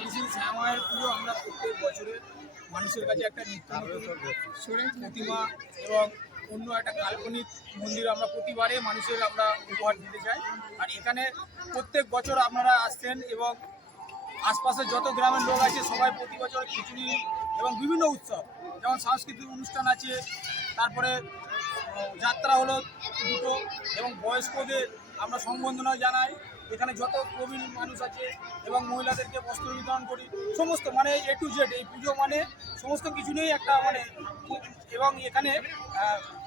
শ্রী শ্রী শ্যামায়ের পুজো আমরা প্রত্যেক বছরে মানুষের কাছে একটা নিত্য প্রতিমা এবং অন্য একটা কাল্পনিক মন্দির আমরা প্রতিবারে মানুষের আমরা উপহার দিতে চাই। আর এখানে প্রত্যেক বছর আপনারা আসছেন এবং আশপাশের যত গ্রামের লোক আছে সবাই প্রতি বছর খিচুড়ি এবং বিভিন্ন উৎসব যেমন সাংস্কৃতিক অনুষ্ঠান আছে, তারপরে যাত্রা হলো দুটো, এবং বয়স্কদের আমরা সংবর্ধনা জানাই। এখানে যত প্রবীণ মানুষ আছে এবং মহিলাদেরকে বস্ত্র বিতরণ করি, সমস্ত মানে A to Z এই পুজো মানে সমস্ত কিছু নিয়েই একটা মানে। এবং এখানে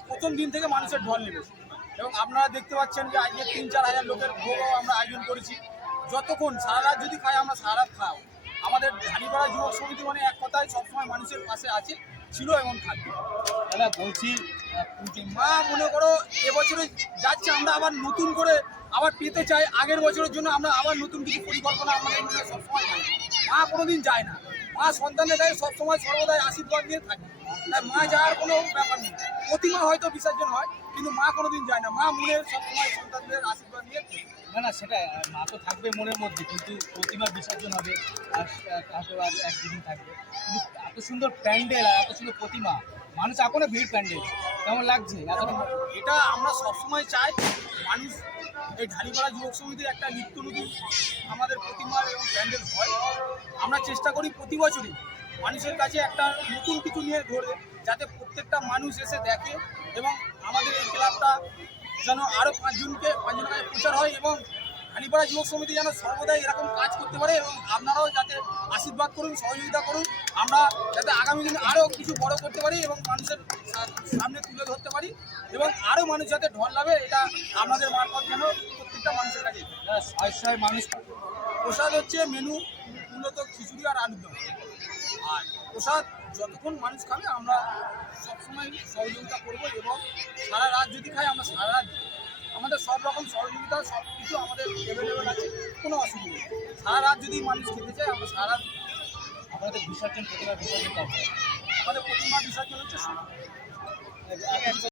প্রথম দিন থেকে মানুষের ঢল নেবে এবং আপনারা দেখতে পাচ্ছেন যে আজকে 3-4 হাজার লোকের ভোগও আমরা আয়োজন করেছি। যতক্ষণ সারা রাত যদি খাই আমরা সারা রাত খাও। আমাদের ধানিপাড়া যুবক সমিতি মানে এক কথায় সবসময় মানুষের পাশে আছে, ছিল এবং থাকবে। দাদা বলছি মা মনে করো এবছরে যাচ্ছে, আমরা আবার নতুন করে আবার পেতে চাই। আগের বছরের জন্য আমরা আবার নতুন কিছু পরিকল্পনা আমাদের মনে সবসময় থাকে। মা কোনোদিন যায় না, মা সন্তানের গায়ে সবসময় সর্বদাই আশীর্বাদ নিয়ে থাকে। তাই মা যাওয়ার কোনো ব্যাপার নেই। প্রতিমা হয়তো বিসর্জন হয় কিন্তু মা কোনোদিন যায় না, মা মনে সবসময় সন্তানদের আশীর্বাদ নিয়ে থাকে। না সেটা মা তো থাকবে মনের মধ্যে, কিন্তু প্রতিমার বিসর্জন হবে আর তারপর আর একদিন থাকবে। কিন্তু এত সুন্দর প্যান্ডেল আর এত সুন্দর প্রতিমা, মানুষ এখনো ভিড় প্যান্ডেল, কেমন লাগছে? এটা আমরা সবসময় চাই মানুষ এই ঢালিপাড়া যুবক সমিতির একটা নিত্য নতুন আমাদের প্রতিমার এবং প্যান্ডেল হয়। আমরা চেষ্টা করি প্রতি বছরই মানুষের কাছে একটা নতুন কিছু নিয়ে ধরে, যাতে প্রত্যেকটা মানুষ এসে দেখে এবং আমাদের এই ক্লাবটা যেন আরও পাঁচজনের কাছে প্রচার হয় এবং ঢালিপাড়া যুবক সমিতি যেন সর্বদাই এরকম কাজ করতে পারে। এবং আপনারাও যাতে আশীর্বাদ করুন, সহযোগিতা করুন, আমরা যাতে আগামী দিনে আরও কিছু বড় করতে পারি এবং মানুষের সামনে তুলে ধরতে পারি এবং আরও মানুষ যাতে ঢল লাভে, এটা আপনাদের মারফত যেন প্রত্যেকটা মানুষের কাছে। শয়ে মানুষ প্রসাদ হচ্ছে মেনু মূলত খিচুড়ি আর আলুর দম। আর প্রসাদ যতক্ষণ মানুষ খাবে আমরা সবসময় সহযোগিতা করবো এবং সারা রাত যদি খাই আমরা সারা রাত দেবো। আমাদের সব রকম সহযোগিতা সব কিছু আমাদের অ্যাভেলেবেল আছে, কোনো অসুবিধা নেই। সারা রাত যদি মানুষ খেতে চায় আমরা সারা রাত। আমাদের বিসর্জন প্রতিমা বিসর্জন কবে? আমাদের প্রতিমা বিসর্জন হচ্ছে